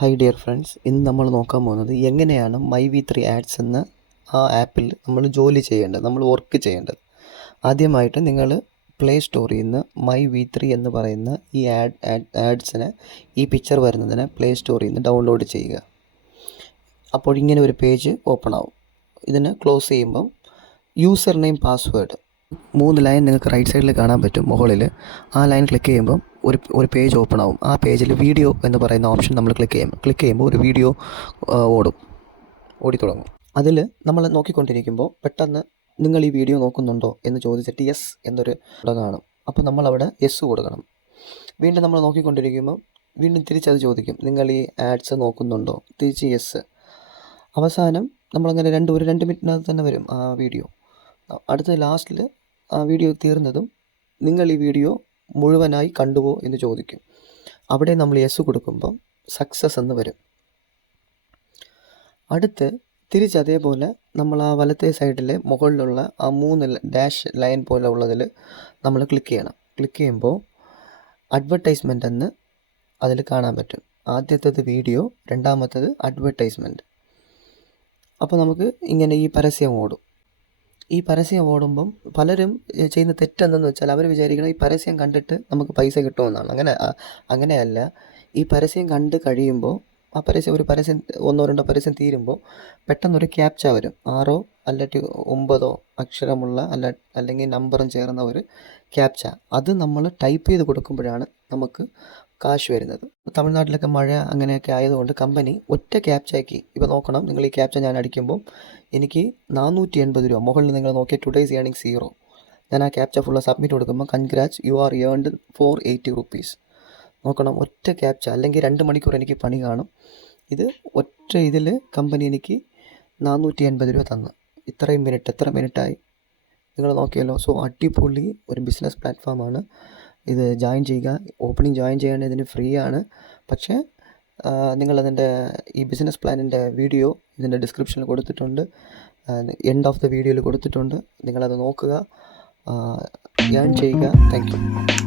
Hi dear friends ഇന്ന് നമ്മൾ നോക്കാൻ പോകുന്നത് എങ്ങനെയാണ് മൈ വി ത്രീ ആഡ്സ് എന്ന ആ ആപ്പിൽ നമ്മൾ ജോലി ചെയ്യേണ്ടത് നമ്മൾ വർക്ക് ചെയ്യേണ്ടത്. ആദ്യമായിട്ട് നിങ്ങൾ പ്ലേ സ്റ്റോറിൽ നിന്ന് മൈ വി ത്രീ എന്ന് പറയുന്ന ഈ ആഡ് ആഡ്സിനെ ഈ പിക്ചർ വരുന്നതിനെ പ്ലേ സ്റ്റോറിൽ നിന്ന് ഡൗൺലോഡ് ചെയ്യുക. അപ്പോൾ ഇങ്ങനെ ഒരു പേജ് ഓപ്പൺ ആവും. ഇതിനെ ക്ലോസ് ചെയ്യുമ്പം യൂസർ നെയിം പാസ്വേഡ് മൂന്ന് ലൈൻ നിങ്ങൾക്ക് റൈറ്റ് സൈഡിൽ കാണാൻ പറ്റും മുകളിൽ ആ ലൈൻ ക്ലിക്ക് ചെയ്യുമ്പം ഒരു ഒരു പേജ് ഓപ്പൺ ആവും. ആ പേജിൽ വീഡിയോ എന്ന് പറയുന്ന ഓപ്ഷൻ നമ്മൾ ക്ലിക്ക് ചെയ്യും ക്ലിക്ക് ചെയ്യുമ്പോൾ ഒരു വീഡിയോ ഓടും. ഓടി തുടങ്ങും. അതിൽ നമ്മൾ നോക്കിക്കൊണ്ടിരിക്കുമ്പോൾ പെട്ടെന്ന് നിങ്ങൾ ഈ വീഡിയോ നോക്കുന്നുണ്ടോ എന്ന് ചോദിച്ചിട്ട് യെസ് എന്നൊരു കാണും. അപ്പോൾ നമ്മൾ അവിടെ യെസ് കൊടുക്കണം. വീണ്ടും നമ്മൾ നോക്കിക്കൊണ്ടിരിക്കുമ്പോൾ വീണ്ടും തിരിച്ചത് ചോദിക്കും. നിങ്ങൾ ഈ ആഡ്സ് നോക്കുന്നുണ്ടോ? തിരിച്ച് യെസ് അവസാനം നമ്മളങ്ങനെ രണ്ട് ഒരു രണ്ട് മിനിറ്റിനകത്ത് തന്നെ വരും ആ വീഡിയോ അടുത്ത ലാസ്റ്റിൽ ആ വീഡിയോ തീർന്നതും നിങ്ങൾ ഈ വീഡിയോ മുഴുവനായി കണ്ടുപോ എന്ന് ചോദിക്കും. അവിടെ നമ്മൾ യെസ് കൊടുക്കുമ്പോൾ സക്സസ് എന്ന് വരും. അടുത്ത് തിരിച്ചതേപോലെ നമ്മൾ ആ വലത്തെ സൈഡിലെ മുകളിലുള്ള ആ മൂന്ന് ഡാഷ് ലൈൻ പോലെ ഉള്ളതിൽ നമ്മൾ ക്ലിക്ക് ചെയ്യണം. ക്ലിക്ക് ചെയ്യുമ്പോൾ അഡ്വർടൈസ്മെന്റ് എന്ന് അതിൽ കാണാൻ പറ്റും. ആദ്യത്തേത് വീഡിയോ രണ്ടാമത്തേത് അഡ്വർടൈസ്മെന്റ് അപ്പോൾ നമുക്ക് ഇങ്ങനെ ഈ പരസ്യം ഓടും. ഈ പരസ്യം ഓടുമ്പം പലരും ചെയ്യുന്ന തെറ്റെന്തെന്ന് വെച്ചാൽ അവർ വിചാരിക്കണം ഈ പരസ്യം കണ്ടിട്ട് നമുക്ക് പൈസ കിട്ടുമെന്നാണ്. അങ്ങനെ അങ്ങനെയല്ല. ഈ പരസ്യം കണ്ട് കഴിയുമ്പോൾ ആ പരസ്യം ഒരു പരസ്യം ഒന്നോ രണ്ടോ പരസ്യം തീരുമ്പോൾ പെട്ടെന്നൊരു ക്യാപ്ച വരും. ആറോ അല്ലെങ്കിൽ ഒമ്പതോ അക്ഷരമുള്ള അല്ല അല്ലെങ്കിൽ നമ്പറും ചേർന്ന ഒരു ക്യാപ്ച. അത് നമ്മൾ ടൈപ്പ് ചെയ്ത് കൊടുക്കുമ്പോഴാണ് നമുക്ക് കാശ് വരുന്നത്. തമിഴ്നാട്ടിലൊക്കെ മഴ അങ്ങനെയൊക്കെ ആയതുകൊണ്ട് കമ്പനി ഒറ്റ ക്യാപ്ചാക്കി ഇപ്പോൾ നോക്കണം. നിങ്ങൾ ഈ ക്യാപ്ച ഞാൻ അടിക്കുമ്പോൾ എനിക്ക് നാനൂറ്റി എൺപത് രൂപ മുകളിൽ നിങ്ങൾ നോക്കിയ ടുഡേയ്സ് ഏണിംഗ് സീറോ ഞാൻ ആ ക്യാപ്ച ഫുള്ള് സബ്മിറ്റ് കൊടുക്കുമ്പോൾ congrats you are earned four eighty rupees നോക്കണം ഒറ്റ ക്യാപ്ച അല്ലെങ്കിൽ രണ്ട് മണിക്കൂർ എനിക്ക് പണി കാണും. ഇത് ഒറ്റ ഇതിൽ കമ്പനി എനിക്ക് നാനൂറ്റി എൺപത് രൂപ തന്നു. ഇത്രയും മിനിറ്റ് എത്ര മിനിറ്റായി നിങ്ങൾ നോക്കിയല്ലോ. സോ അടിപൊളി ഒരു ബിസിനസ് പ്ലാറ്റ്ഫോമാണ് ഇത് ജോയിൻ ചെയ്യുക. ഓപ്പണിംഗ് ജോയിൻ ചെയ്യാൻ ഇതിന് ഫ്രീ ആണ്. പക്ഷേ നിങ്ങളതിന്റെ ഈ ബിസിനസ് പ്ലാനിന്റെ വീഡിയോ ഇതിന്റെ ഡിസ്ക്രിപ്ഷനിൽ കൊടുത്തിട്ടുണ്ട്. എൻഡ് ഓഫ് ദ വീഡിയോയിൽ കൊടുത്തിട്ടുണ്ട്. നിങ്ങളത് നോക്കുക. ജോയിൻ ചെയ്യുക. Thank you